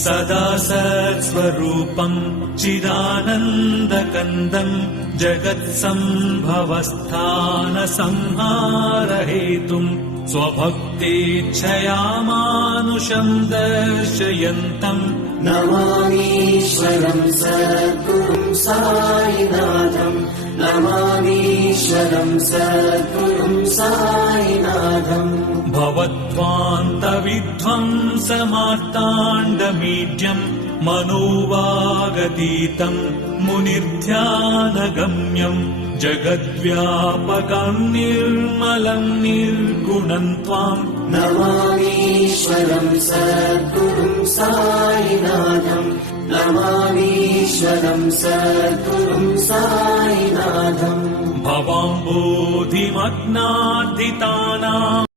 सदा सत्स्वरूपम् चिदानन्दकन्दम् जगत्सम्भवस्थानसंहारहेतुम् स्वभक्तेच्छया मानुषम् दर्शयन्तम् नमामीश्वरम् सद्गुरुम् साईनाथम् नमामीश्वरम् सद्गुरुम् साईनाथम् भवद्ध्वान्तविध्वंसमार्ताण्डमीड्यम् मनोवागतीतम् मुनिर्ध्यानगम्यम् जगद्व्यापकम् निर्मलम् निर्गुणम् त्वाम् नमामीश्वरम् सद्गुरुम् साईनाथम् नमामीश्वरम् सद्गुरुम् साईनाथम् भवाम्बोधिमग्नार्धितानाम्